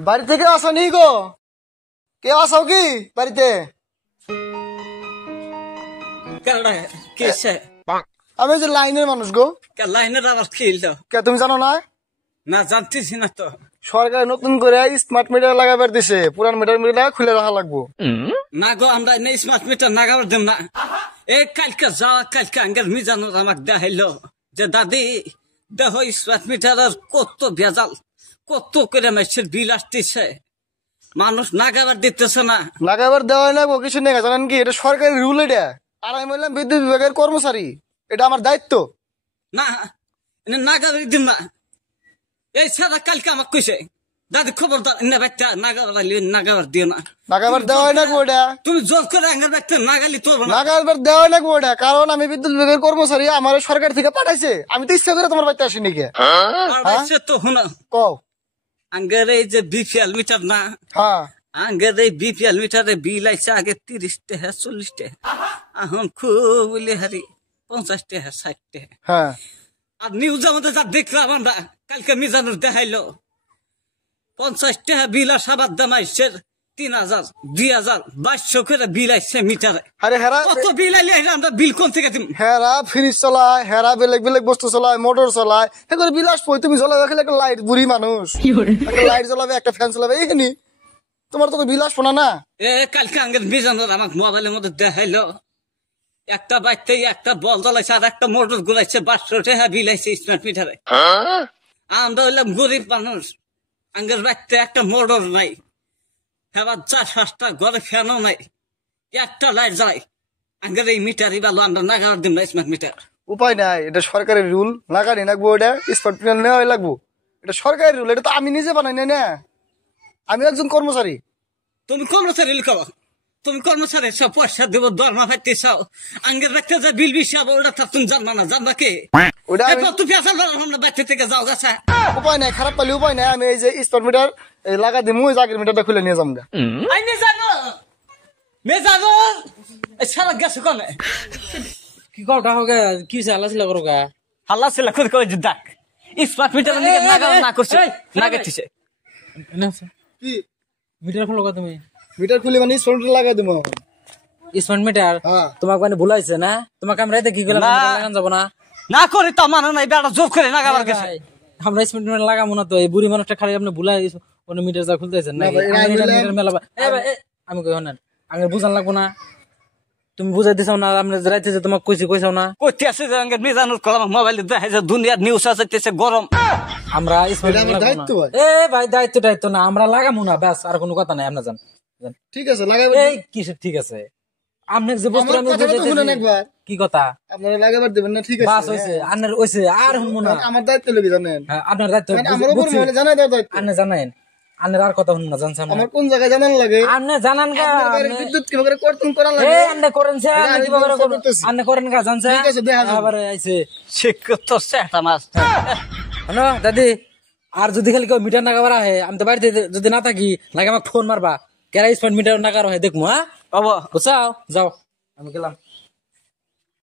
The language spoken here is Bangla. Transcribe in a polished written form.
বাড়ি থেকে আসো নি গো? কে আসো কি বাড়িতে? আমি যে লাইনের মানুষ গো। লাইনের আবার খেল কে তুমি জানো না? না জানতেছি না তো। সরকার নতুন করে স্মার্ট মিটার লাগাবার দিছে, পুরান মিটার খুলে রাখা লাগবো। না গো আমরা স্মার্ট মিটার নাগাবার দেব না। এই কালকে আঙ্গের মিজানুর আমাকে দেখাইলো যে দাদি দেহ স্মার্ট মিটার কত ভেজাল, কত করে মাসের বিল আসতেছে, মানুষ নাগাবার দিতেছে না। লাগাবার দেওয়া লাগবো কিছু নেই, জানেন কি? এটা সরকারি রুল। এটা আর আমি বললাম বিদ্যুৎ বিভাগের কর্মচারী, এটা আমার দায়িত্ব। না নাগাবার দিন না। এই সাদা কালকে আমাকে কইছে দাদি খবরদার নাগাবার দিও না। লাগাবার দেওয়া লাগবো এটা। তুমি জোর করে আঙ্গের বাচ্চা নাগালি তোর লাগাবার দেওয়া লাগবো এটা, কারণ আমি বিদ্যুৎ বিভাগের কর্মচারী, আমার সরকার থেকে পাঠাইছে। আমি তো ইচ্ছা করে তোমার বাড়িতে আসিনি। কে তো হুনা কও আঙ্গের এই যে বিপিএল মিটার না, হ্যাঁ আঙ্গের এই বিপিএল মিটারে বিল আইছে আগে 30 টাকা 40 টাকা, এখন খুব হারি 50 টাকা 60 টাকা। হ্যাঁ আর নিউজ আমাদের যা দেখলাম আমরা কালকে মিজানুর দেখাইলো 50 টাকা বিল আর সাবার দাম আইসে 3000 2000 2200 করে বিল আইসে মিটারে। আরে হেরা কত বিল আইলে আমরা বিল কোন থেকে দিব? হেরা ফ্রিজ চলায়, হেরা বেলেগ বেলেগ বস্তু চলায়, মোটর চলায়, এগুলো বিলাস পই। তুমি চলাবে খেলে একটা লাইট, বুড়ি মানুষ একটা লাইট জ্বলাবে, একটা ফ্যান চলাবে, এইখানি তোমার তো বিলাস পোনা না। এ কালকে আঙ্গের মিজানুর আমাকে মোবাইলের মধ্যে দেখাইলো একটা বাড়িতে একটা বল জ্বলাইছে আর একটা মোটর ঘুরাইছে 500 টাকা বিল আইছে স্মার্ট মিটারে। আমরা হইলাম গরিব মানুষ, আঙ্গের বাড়িতে একটা মোটর নাই, এবার 4-5টা ঘরে ফ্যানও নাই, একটা লাইট জ্বালাই। আঙ্গের এই মিটারই ভালো, আমরা নাগাবার দিন না স্মার্ট মিটার। উপায় নাই, এটা সরকারি রুল, লাগানি লাগবো। এটা স্মার্ট মিটার নেওয়া লাগবো, এটা সরকারি রুল। এটা তো আমি নিজে বানাই না, আমি একজন কর্মচারী। তুমি কর্মচারী লিখাবো, তুমি কর্মচারী সব পয়সা দেবো, দরমা পাইতে চাও, আঙ্গের বাড়িতে যে বিল বেশি হবো ওটা তুমি জানবা না, জানবা কে? ওটা তুমি আমরা বাড়িতে থেকে যাও গাছা। উপায় নাই, খারাপ পালি উপায় নাই। আমি এই যে স্মার্ট মিটার লাগা দিই, ওই আগের মিটারটা খুলে নিয়ে যাবো। সারা গেছে কনে কি কটা হোক কি হাল্লা ছিল করো গা? হাল্লা ছিল খুদ করে ডাক স্মার্ট মিটার না করছে না গেছে। কি মিটার খুলো তুমি? মিটার খুলে মানে স্মার্ট মিটার লাগাই দেবো। স্মার্ট মিটার তোমাকে মানে ভুলাইছে না? তোমাকে আমরা রাইতে কি করলাম, লাগান যাবো না? না করে তো মানে নাই, বেটা জোর করে নাগাবার গেছে। আমরা স্মার্ট মিটার লাগাবো না তো, এই বুড়ি মানুষটা খালি আপনি ভুলাই অন্য মিটার যা খুলতেছেন না। আমি কই হন আগে বুঝান লাগবো না? তুমি বুঝাই দিছাও না, আপনি রাইতে যে তোমাকে কইছাও না? কইতে আছে যে আঙ্গের মিজানুর কলম মোবাইলে দেখাই যে দুনিয়ার নিউজ আছে গরম। আমরা এ ভাই দায়িত্ব না, আমরা লাগাবো না, ব্যাস, আর কোনো কথা নাই। আপনার জান ঠিক আছে লাগাবো। এই কিসের ঠিক আছে? আপনি যে বস্তু কি কথা আপনারা লাগাবার দেবেন না? ঠিক আছে বাস হইছে, আন্নার হইছে, আর শুনবো না। আমার দায়িত্ব লবি জানেন, আপনার দায়িত্ব আমার উপর মানে জানাই দাও দায়িত্ব। আপনি জানেন, আন্নার আর কথা শুনুন না, জানছেন আমার কোন জায়গায় জানান লাগে? আপনি জানান গা, বিদ্যুৎ কিভাবে কর্তন করা লাগে? এই আপনি করেন স্যার, আপনি কিভাবে করেন, আপনি করেন গা, জানছেন? ঠিক আছে দেখা যাবে। আবার আইছে শিক্ষক তো সেটা মাছ। হ্যালো দাদি, আর যদি খালি কেউ মিটার নাগাবার আহে, আমি তো বাড়িতে যদি না থাকি, লাগে আমাকে ফোন মারবা, কেরা স্মার্ট মিটার নাগার হয় দেখবো। হ্যাঁ বাবা বুঝাও, যাও, আমি গেলাম।